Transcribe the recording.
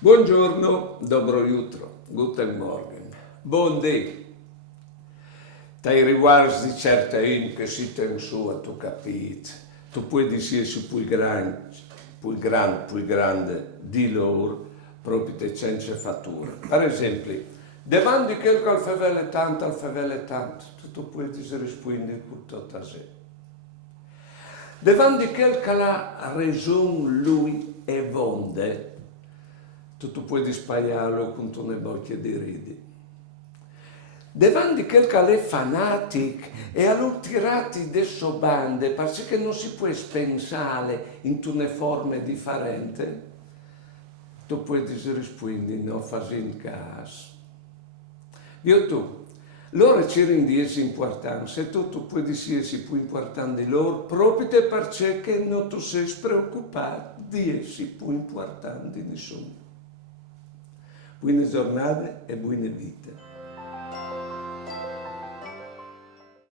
Buongiorno, dobro jutro, guten Morgen, buon day. Dai riguardi certa in che si ten su a tu capito, tu puoi dirsi più grande di loro, proprio te senza fattura. Per esempio, davanti a quel che al favele tanto, tu puoi rispondere con tutta sé. Davanti a quel che l'ha reso lui e vonde, tu puoi spagliarlo con una bocca di ridi. Davanti a quel che è fanatico e allora tirati de so bande, perché non si può pensare in una forma differente, tu puoi rispondere, non fai caso. Io tu, loro ci rendiesi importanza e tu puoi essere più importante di loro proprio perché non tu sei preoccupato di essere più importante di nessuno. Buone giornate e buone vite.